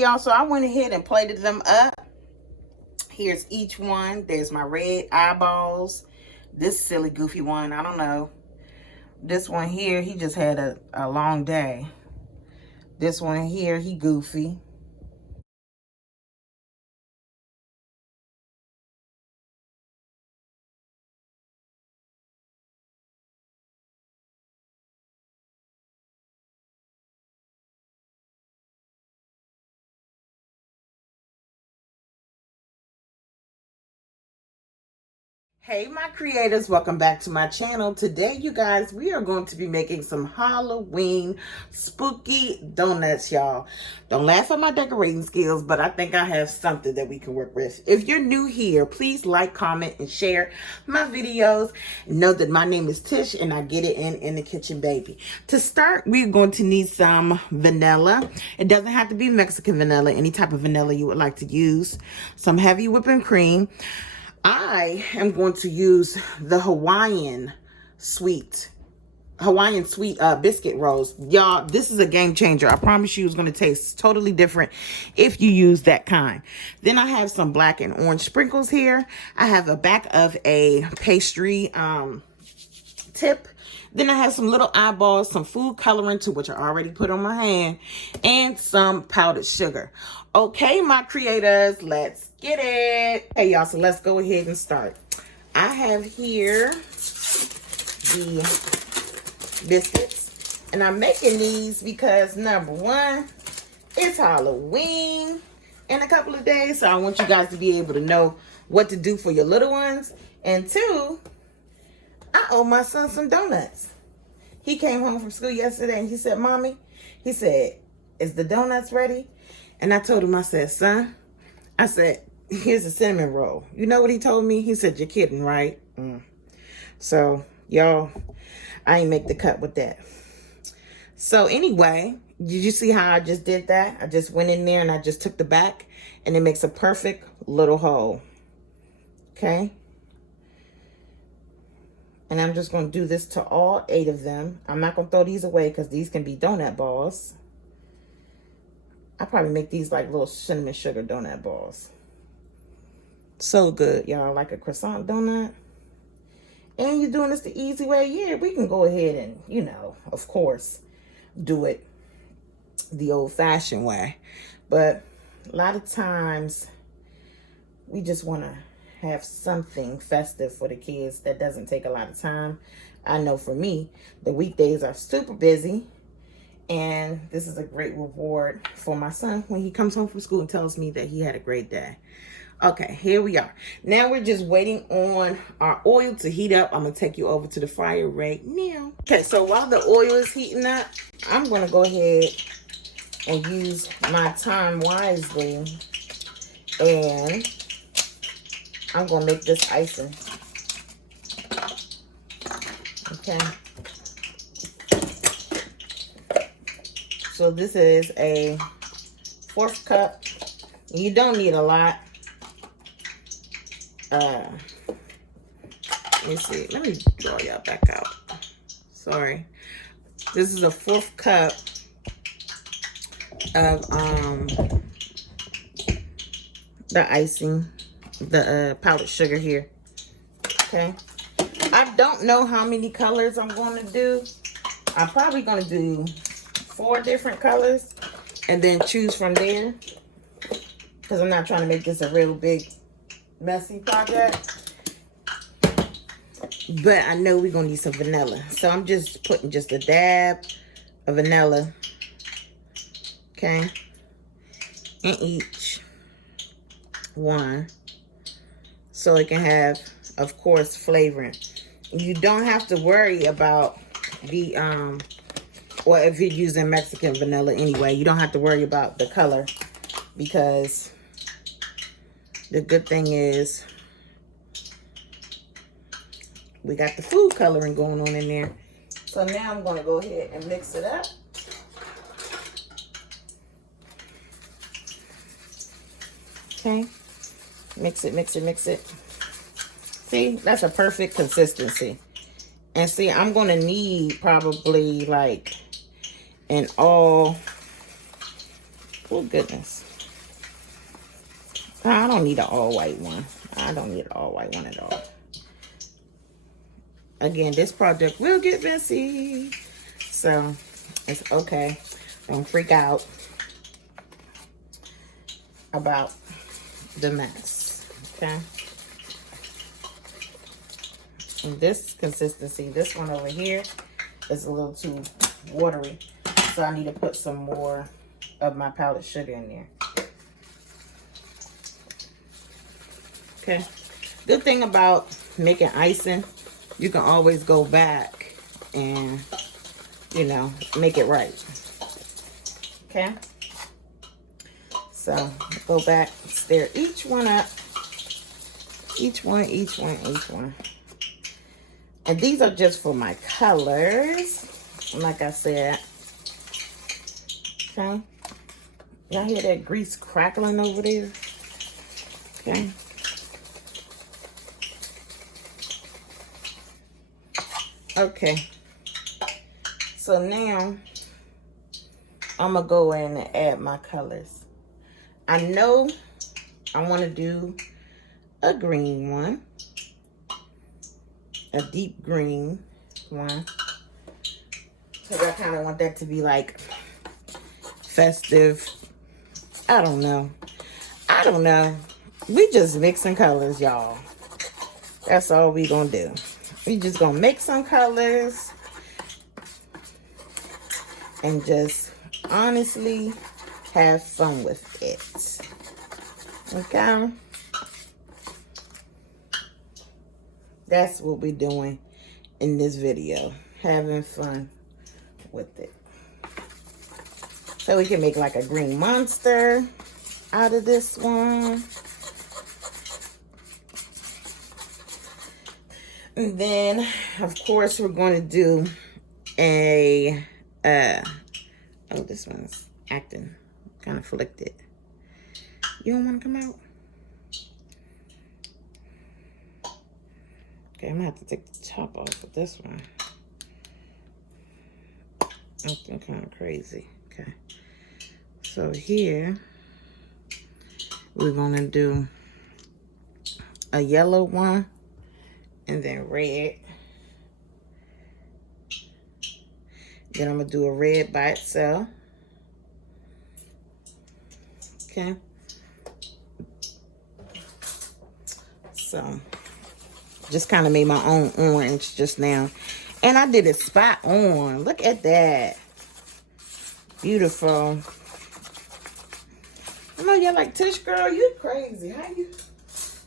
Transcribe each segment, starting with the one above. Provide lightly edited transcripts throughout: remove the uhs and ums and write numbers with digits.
y'all, so I went ahead and plated them up. Here's each one. There's my red eyeballs. This silly goofy one, I don't know. This one here, he just had a long day. This one here, he goofy. Hey my creators, welcome back to my channel. Today you guys, we are going to be making some Halloween spooky donuts, y'all. Don't laugh at my decorating skills, but I think I have something that we can work with. If you're new here, please like, comment, and share my videos. Know that my name is Tish and I get it in the kitchen, baby. To start, we're going to need some vanilla. It doesn't have to be Mexican vanilla, any type of vanilla you would like to use. Some heavy whipping cream. I am going to use the Hawaiian sweet biscuit rolls. Y'all, this is a game changer. I promise you it's going to taste totally different if you use that kind. Then I have some black and orange sprinkles here. I have a back of a pastry tip. Then I have some little eyeballs, some food coloring, to which I already put on my hand, and some powdered sugar. Okay, my creators, let's get it. Hey, y'all, so let's go ahead and start. I have here the biscuits, and I'm making these because, number one, it's Halloween in a couple of days, so I want you guys to be able to know what to do for your little ones. And two, I owe my son some donuts. He came home from school yesterday and he said, Mommy, he said, is the donuts ready? And I told him, I said, son, I said, here's a cinnamon roll. You know what he told me? He said, you're kidding, right? So, y'all, I ain't make the cut with that. So anyway, did you see how I just did that? I just went in there and I just took the back and it makes a perfect little hole. Okay? And I'm just going to do this to all 8 of them. I'm not going to throw these away because these can be donut balls. I probably make these like little cinnamon sugar donut balls. So good, y'all. Like a croissant donut. And you're doing this the easy way. Yeah, we can go ahead and, you know, of course, do it the old-fashioned way. But a lot of times, we just want to have something festive for the kids that doesn't take a lot of time. I know for me, the weekdays are super busy, and this is a great reward for my son when he comes home from school and tells me that he had a great day. Okay, here we are. Now we're just waiting on our oil to heat up. I'm gonna take you over to the fryer right now. Okay, so while the oil is heating up, I'm gonna go ahead and use my time wisely, and I'm going to make this icing. Okay. So this is a 1/4 cup. You don't need a lot. Let me see. Let me draw y'all back out. Sorry. This is a 1/4 cup of the icing. The powdered sugar here. Okay, I don't know how many colors I'm going to do. I'm probably going to do 4 different colors and then choose from there, because I'm not trying to make this a real big messy project. But I know we're going to need some vanilla, so I'm just putting just a dab of vanilla, okay, in each one, so it can have, of course, flavoring. You don't have to worry about the, or if you're using Mexican vanilla anyway, you don't have to worry about the color, because the good thing is we got the food coloring going on in there. So now I'm going to go ahead and mix it up. Okay. Mix it, mix it, mix it. See, that's a perfect consistency. And see, I'm going to need probably like an all Oh, goodness. I don't need an all-white one. I don't need an all-white one at all. Again, this project will get messy. So, it's okay. Don't freak out about the mess. Okay? And this consistency, this one over here is a little too watery. So I need to put some more of my powdered sugar in there. Okay. Good thing about making icing, you can always go back and, you know, make it right. Okay. So go back, stir each one up. Each one. And these are just for my colors. Like I said. Okay. Y'all hear that grease crackling over there? Okay. Okay. So now I'm going to go in and add my colors. I know I want to do a green one. A deep green one. Because I kind of want that to be like festive. I don't know. We just mixing colors, y'all. That's all we gonna do. We just gonna mix some colors and just honestly have fun with it. Okay? That's what we're doing in this video. Having fun with it. So we can make like a green monster out of this one. And then, of course, we're going to do a, oh, this one's acting kind of flicked it. You don't want to come out? Okay, I'm going to have to take the top off of this one. Acting kind of crazy. Okay. So here, we're going to do a yellow one and then red. Then I'm going to do a red by itself. Okay. So, just kind of made my own orange just now. And I did it spot on. Look at that. Beautiful. I know you're like, Tish girl, you crazy. How you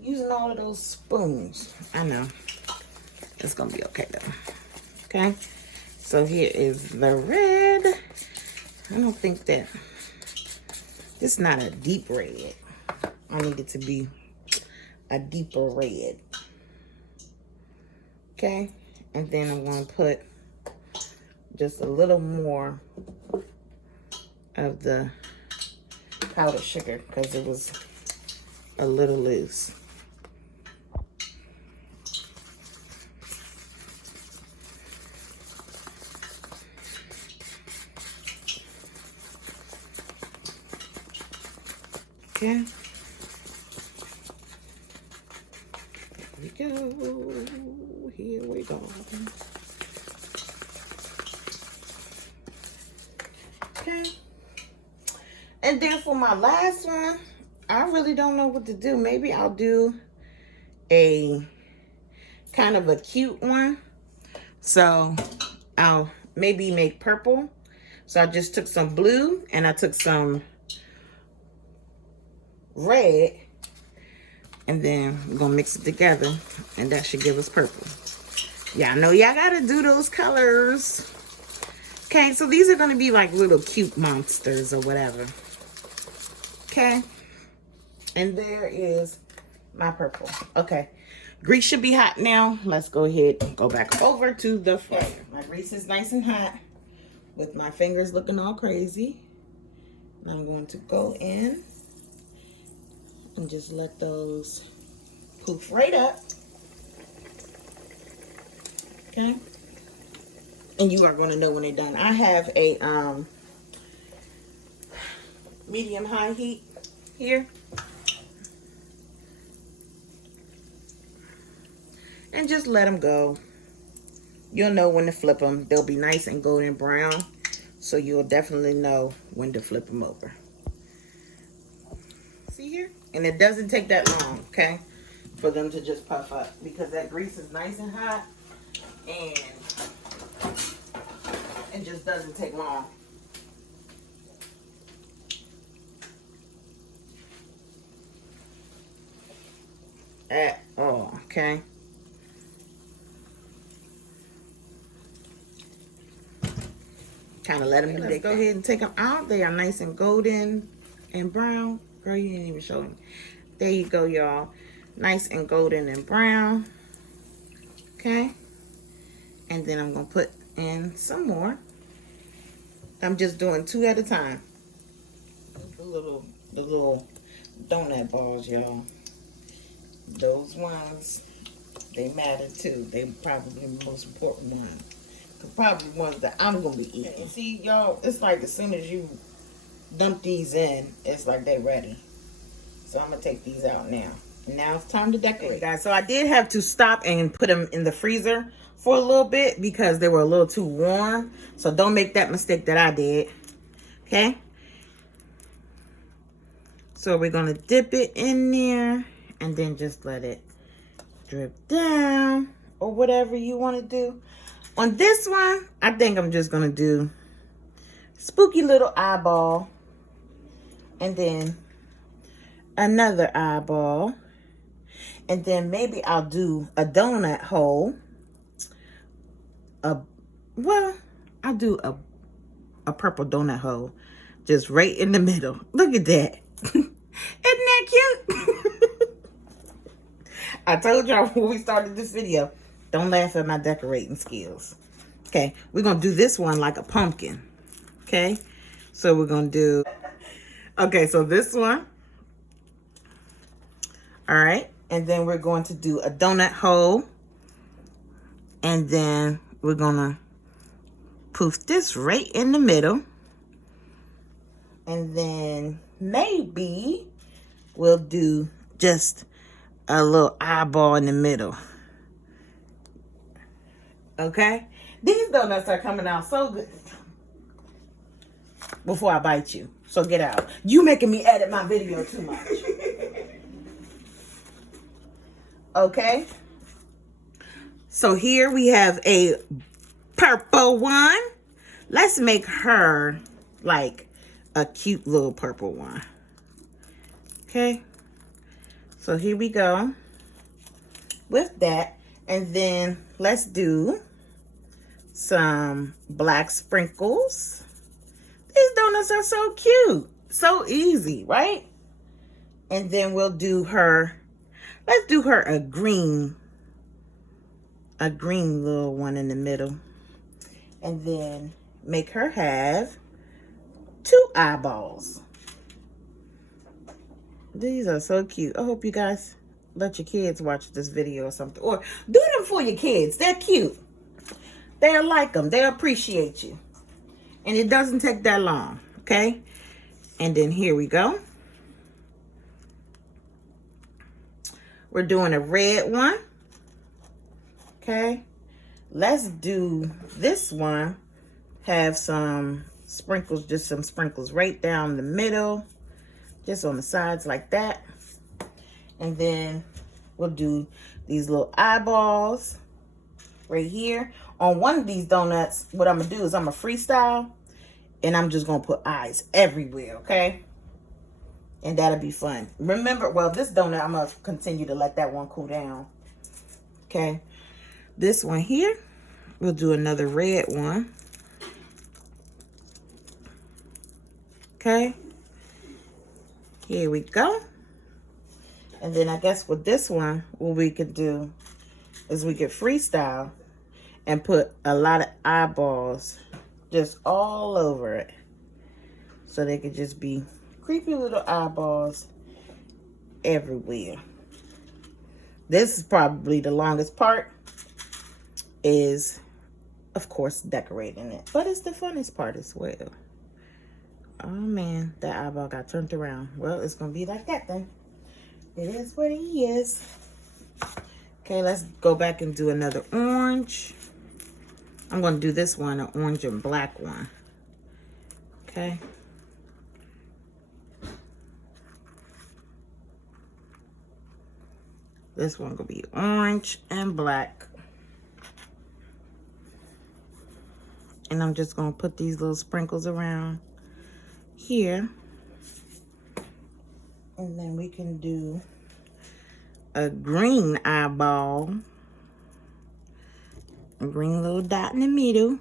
using all of those spoons? I know. It's going to be okay though. Okay. So here is the red. I don't think that, this is not a deep red. I need it to be a deeper red. Okay. And then I'm going to put just a little more of the powdered sugar because it was a little loose. Okay. Here we go. Here we go. Okay. And then for my last one, I really don't know what to do. Maybe I'll do a kind of a cute one. So I'll maybe make purple. So I just took some blue and I took some red. And then we're going to mix it together. And that should give us purple. Y'all know y'all got to do those colors. Okay, so these are going to be like little cute monsters or whatever. Okay. And there is my purple. Okay. Grease should be hot now. Let's go ahead and go back over to the fire. My grease is nice and hot with my fingers looking all crazy. And I'm going to go in and just let those poof right up. Okay. And you are going to know when they're done. I have a medium-high heat here. And just let them go. You'll know when to flip them. They'll be nice and golden brown. So you'll definitely know when to flip them over. See here? And it doesn't take that long, okay? For them to just puff up. Because that grease is nice and hot. And it just doesn't take long. At all, okay? Kind of let them do. Go ahead and take them out. They are nice and golden and brown. Girl, you didn't even show me. There you go, y'all. Nice and golden and brown. Okay. And then I'm going to put in some more. I'm just doing 2 at a time. The little donut balls, y'all. Those ones, they matter too. They probably the most important ones. Probably ones that I'm gonna be eating. See, y'all, it's like as soon as you dump these in, it's like they're ready. So I'm gonna take these out now. Now it's time to decorate. Okay, guys, so I did have to stop and put them in the freezer for a little bit because they were a little too warm. So don't make that mistake that I did. Okay. So we're gonna dip it in there and then just let it drip down or whatever you want to do. On this one, I think I'm just going to do spooky little eyeball. And then another eyeball. And then maybe I'll do a donut hole. Well, I'll do a purple donut hole. Just right in the middle. Look at that. Isn't that cute? I told y'all when we started this video. Don't laugh at my decorating skills. Okay, we're going to do this one like a pumpkin. Okay, so we're going to do... Okay, so this one. All right, and then we're going to do a donut hole. And then we're going to poof this right in the middle. And then maybe we'll do just a little eyeball in the middle. Okay, these donuts are coming out so good. Before I bite you, so get out. You making me edit my video too much. Okay, so here we have a purple one. Let's make her like a cute little purple one. Okay, so here we go with that. And then let's do some black sprinkles. These donuts are so cute. So easy, right? And then we'll do her, let's do her a green little one in the middle. And then make her have 2 eyeballs. These are so cute. I hope you guys let your kids watch this video or something. Or do them for your kids. They're cute. They'll like them. They'll appreciate you. And it doesn't take that long. Okay? And then here we go. We're doing a red one. Okay? Let's do this one. Have some sprinkles, just some sprinkles right down the middle. Just on the sides like that. And then we'll do these little eyeballs right here. On one of these donuts, what I'm going to do is I'm going to freestyle. And I'm just going to put eyes everywhere, okay? And that'll be fun. Remember, well, this donut, I'm going to continue to let that one cool down. Okay? This one here, we'll do another red one. Okay? Here we go. And then I guess with this one, what we could do is we could freestyle and put a lot of eyeballs just all over it. So they could just be creepy little eyeballs everywhere. This is probably the longest part, is, of course, decorating it. But it's the funnest part as well. Oh man, that eyeball got turned around. Well, it's gonna be like that then. It is what it is. Okay, let's go back and do another orange. I'm gonna do this one, an orange and black one. Okay. This one gonna be orange and black. And I'm just gonna put these little sprinkles around here. And then we can do a green eyeball. A green little dot in the middle.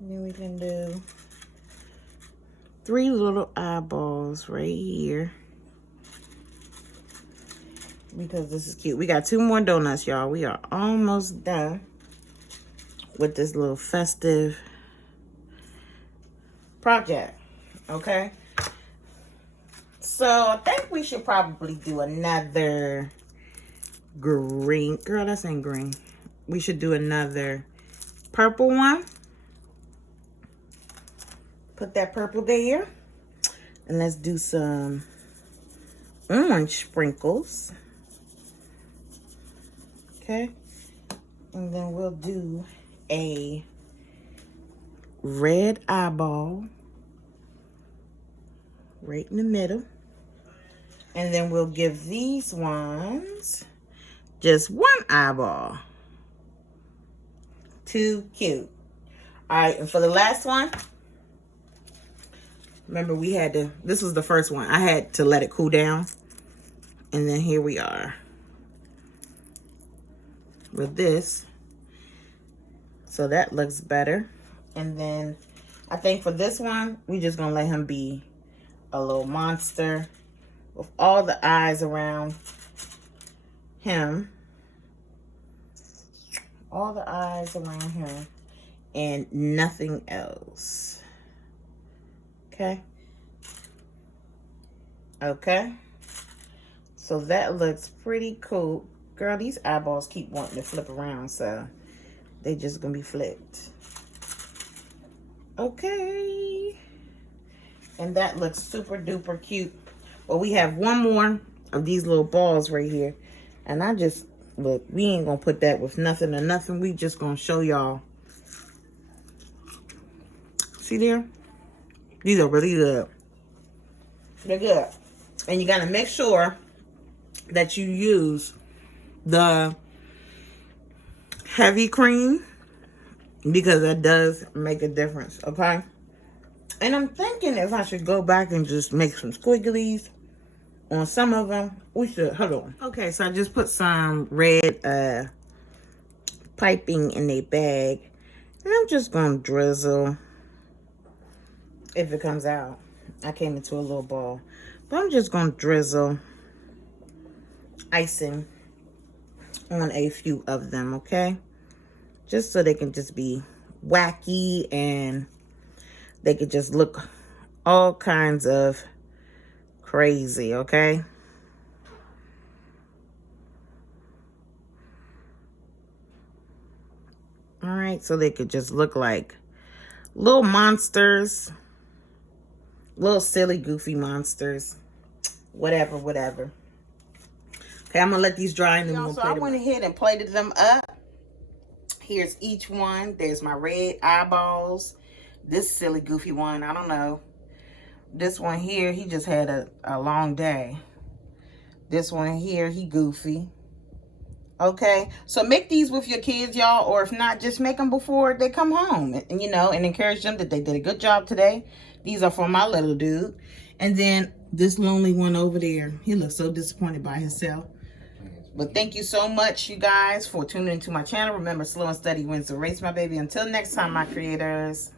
And then we can do 3 little eyeballs right here. Because this is cute. We got 2 more donuts, y'all. We are almost done with this little festive project. Okay? So, I think we should probably do another green. Girl, that's ain't green. We should do another purple one. Put that purple there. And let's do some orange sprinkles. Okay. And then we'll do a red eyeball right in the middle. And then we'll give these ones just 1 eyeball. Too cute. All right, and for the last one, remember we had to, this was the first one. I had to let it cool down. And then here we are with this. So that looks better. And then I think for this one, we just gonna let him be a little monster with all the eyes around him. All the eyes around him and nothing else. Okay. Okay. So that looks pretty cool. Girl, these eyeballs keep wanting to flip around, so they just gonna be flipped. Okay. And that looks super duper cute. Well, we have 1 more of these little balls right here. And I just, look, we ain't gonna put that with nothing or nothing. We just gonna show y'all. See there? These are really good. They're good. And you gotta make sure that you use the heavy cream, because that does make a difference, okay? And I'm thinking if I should go back and just make some squigglies on some of them. We should, hold on. Okay, so I just put some red piping in a bag. And I'm just gonna drizzle if it comes out. I came into a little ball. But I'm just gonna drizzle icing on a few of them, okay? Just so they can just be wacky and they could just look all kinds of crazy, okay? All right, so they could just look like little monsters, little silly, goofy monsters, whatever, whatever. Okay, I'm gonna let these dry and then we'll plate them. So I went ahead and plated them up. Here's each one. There's my red eyeballs. This silly, goofy one, I don't know. This one here, he just had a long day. This one here, he goofy. Okay, so make these with your kids, y'all, or if not, just make them before they come home, and you know, and encourage them that they did a good job today. These are for my little dude. And then this lonely one over there, he looks so disappointed by himself. But thank you so much, you guys, for tuning into my channel. Remember, slow and steady wins the race, my baby. Until next time, my creators.